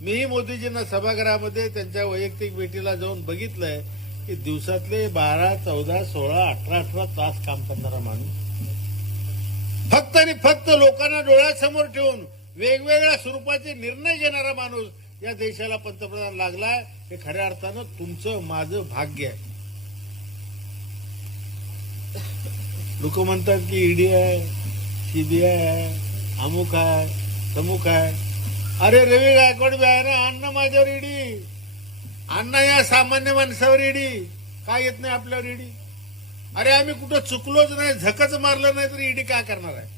मीही मोदीजींना सभागृहामध्ये त्यांच्या वैयक्तिक भेटीला जाऊन बघितलंय की दिवसातले बारा चौदा सोळा अठरा अठरा तास काम करणारा माणूस. फक्त आणि फक्त लोकांना डोळ्यासमोर ठेवून वेगवेगळ्या स्वरूपाचे निर्णय घेणारा माणूस या देशाला पंतप्रधान लागलाय हे खऱ्या अर्थानं तुमचं माझं भाग्य आहे. लोक म्हणतात की ईडी आहे सीबीआय आहे अमुक आहे तमुक आहे. अरे रवी गायकवाड बी आहे ना. अण्णा माझ्यावर ईडी. अण्णा या सामान्य माणसावर ईडी. काय येत नाही आपल्यावर ईडी? अरे आम्ही कुठं चुकलोच नाही झकच मारलं नाही तर ईडी काय करणार आहे?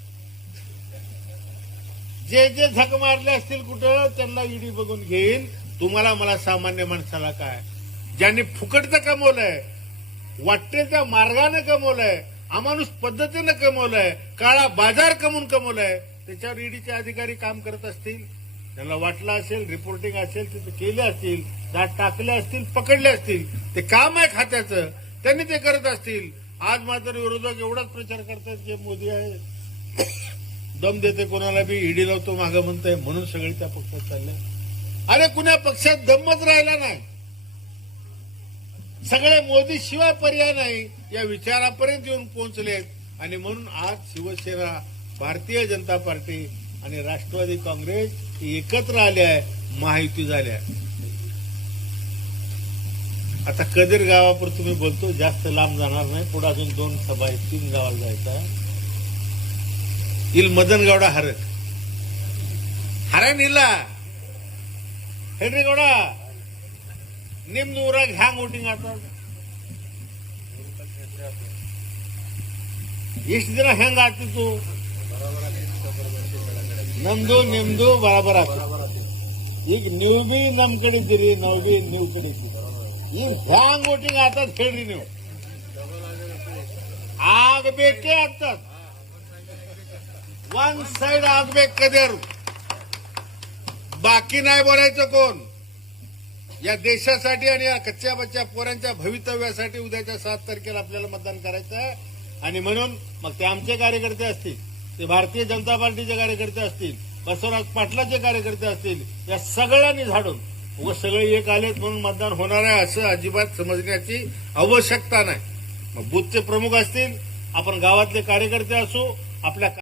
जे जे झक मारले असतील कुठं त्यांना ईडी बघून घेईल तुम्हाला मला सामान्य माणसाला काय? ज्यांनी फुकटचं कमवलंय वाटते त्या मार्गाने कमवलंय अमानुष पद्धतीनं कमवलंय काळा बाजार कमवून कमवलंय त्याच्यावर ईडीचे अधिकारी काम करत असतील? त्यांना वाटलं असेल रिपोर्टिंग असेल तिथे केले असतील दाट टाकले असतील पकडले असतील ते काम आहे खात्याचं. त्यांनी ते करत असतील. आज मात्र विरोधक एवढाच प्रचार करतात जे मोदी आहे. दम देते कोणाला बी ईडी लावतो मागं म्हणताय म्हणून सगळे त्या पक्षात चालले अरे कुण्या पक्षात दमच राहिला नाही. सगळे मोदी शिवाय पर्याय नाही या विचारापर्यंत येऊन पोहोचलेत. आणि म्हणून आज शिवसेना भारतीय जनता पार्टी आणि राष्ट्रवादी काँग्रेस एकत्र आल्या आहे महायुती झाल्या आता कदीर गावापर तुम्ही बोलतो जास्त लांब जाणार नाही पुढे अजून दोन सभा आहेत तीन गावाला जायचा येईल मदनगौडा हरक हरण इला हेड्री गौडा ನಿಮ್ದು ಊರಾಗ ಹ್ಯಾಂಗ್ ವೋಟಿಂಗ್ ಆಗ್ತದ ಇಷ್ಟು ದಿನ ಹೆಂಗ್ ಆಗ್ತಿತ್ತು ನಮ್ದು ನಿಮ್ದು ಬರಾಬರ ಈಗ ನೀವು ಬಿ ನಮ್ ಕಡೆ ಇದ್ದೀರಿ ನಾವು ಬಿ ನೀವು ಕಡೆ ಇದ್ದೀರಿ. ಈಗ ಹ್ಯಾಂಗ್ ವೋಟಿಂಗ್ ಆಗ್ತದ ಹೇಳ್ರಿ ನೀವು. ಆಗಬೇಕೇ ಆಗ್ತದ. वन साइड आजबेक कदर बाकी नाही बोलायचं कोण या देशासाठी आणि या कच्च्या बच्च्या पोरांच्या भवितव्यासाठी उद्याच्या सात तारखेला आपल्याला मतदान करायचं आहे आणि म्हणून मग ते आमचे कार्यकर्ते असतील ते भारतीय जनता पार्टीचे कार्यकर्ते असतील बसवराज पाटलाचे कार्यकर्ते असतील या सगळ्यांनी झाडून व सगळे एक आलेत म्हणून मतदान होणार आहे असं अजिबात समजण्याची आवश्यकता नाही. मग बुथचे प्रमुख असतील आपण गावातले कार्यकर्ते असू आपल्या